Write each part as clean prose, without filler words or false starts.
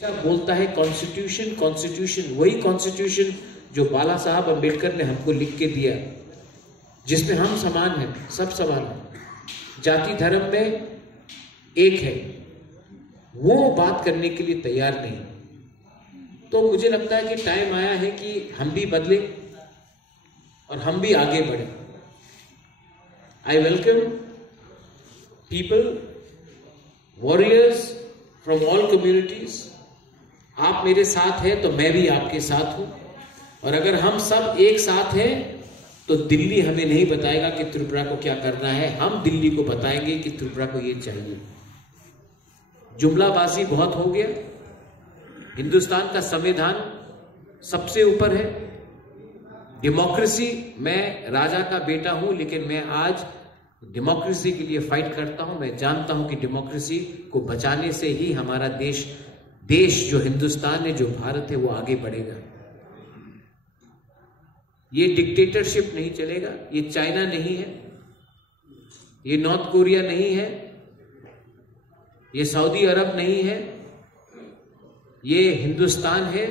बोलता है constitution constitution, वही कॉन्स्टिट्यूशन जो बाला साहब अम्बेडकर ने हमको लिख के दिया, जिसमें हम समान हैं, सब समान हैं, जाति धर्म में एक है, वो बात करने के लिए तैयार नहीं। तो मुझे लगता है कि टाइम आया है कि हम भी बदले और हम भी आगे बढ़े। I welcome people, warriors from all communities. आप मेरे साथ हैं तो मैं भी आपके साथ हूं, और अगर हम सब एक साथ हैं तो दिल्ली हमें नहीं बताएगा कि त्रिपुरा को क्या करना है, हम दिल्ली को बताएंगे कि त्रिपुरा को ये चाहिए। जुमलाबाजी बहुत हो गया। हिंदुस्तान का संविधान सबसे ऊपर है, डेमोक्रेसी, मैं राजा का बेटा हूं, लेकिन मैं आज डेमोक्रेसी के लिए फाइट करता हूं। मैं जानता हूं कि डेमोक्रेसी को बचाने से ही हमारा देश जो हिंदुस्तान है, जो भारत है, वो आगे बढ़ेगा। ये डिक्टेटरशिप नहीं चलेगा, ये चाइना नहीं है, ये नॉर्थ कोरिया नहीं है, ये सऊदी अरब नहीं है, ये हिंदुस्तान है,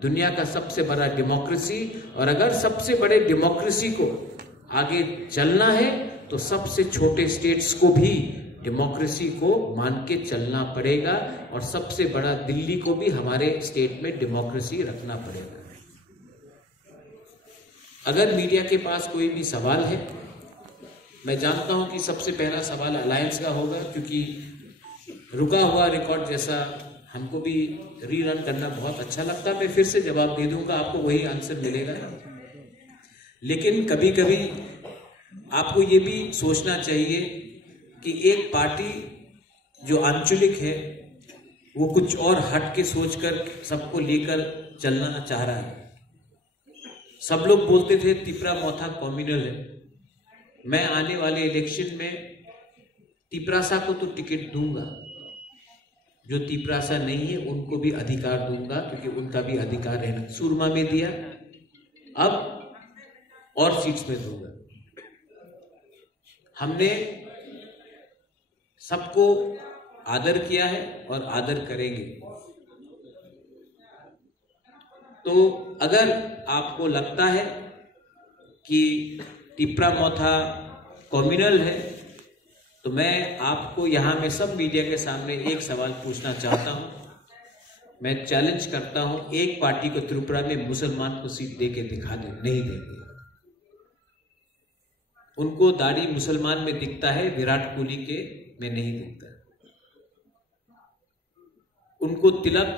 दुनिया का सबसे बड़ा डेमोक्रेसी। और अगर सबसे बड़े डेमोक्रेसी को आगे चलना है तो सबसे छोटे स्टेट्स को भी डेमोक्रेसी को मान के चलना पड़ेगा, और सबसे बड़ा दिल्ली को भी हमारे स्टेट में डेमोक्रेसी रखना पड़ेगा। अगर मीडिया के पास कोई भी सवाल है, मैं जानता हूं कि सबसे पहला सवाल अलायंस का होगा, क्योंकि रुका हुआ रिकॉर्ड जैसा हमको भी रीरन करना बहुत अच्छा लगता है। मैं फिर से जवाब दे दूंगा, आपको वही आंसर मिलेगा। लेकिन कभी कभी आपको ये भी सोचना चाहिए कि एक पार्टी जो आंचलिक है वो कुछ और हट के सोचकर सबको लेकर चलना चाह रहा है। सब लोग बोलते थे तिपरा मोथा कम्युनल है। मैं आने वाले इलेक्शन में तिपरासा को तो टिकट दूंगा, जो तिपरासा नहीं है उनको भी अधिकार दूंगा, क्योंकि उनका भी अधिकार है। सुरमा में दिया, अब और सीट्स में दूंगा। हमने सबको आदर किया है और आदर करेंगे। तो अगर आपको लगता है कि तिपरा मोथा कम्युनल है, तो मैं आपको यहां में सब मीडिया के सामने एक सवाल पूछना चाहता हूं। मैं चैलेंज करता हूं, एक पार्टी को त्रिपुरा में मुसलमान को सीट दे के दिखा दे, नहीं देंगे। उनको दाढ़ी मुसलमान में दिखता है, विराट कोहली के में नहीं दिखता। उनको तिलक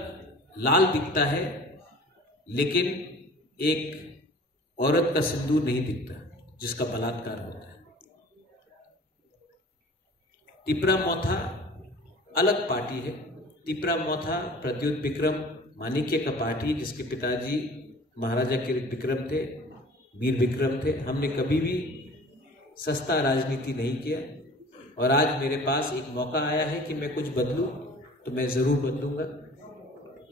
लाल दिखता है, लेकिन एक औरत का सिंदूर नहीं दिखता जिसका बलात्कार होता है। तिपरा मोथा अलग पार्टी है। तिपरा मोथा प्रद्युत विक्रम माणिक्य का पार्टी, जिसके पिताजी महाराजा किरीट विक्रम थे, वीर विक्रम थे। हमने कभी भी सस्ता राजनीति नहीं किया, और आज मेरे पास एक मौका आया है कि मैं कुछ बदलूं, तो मैं जरूर बदलूंगा।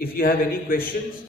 If you have any questions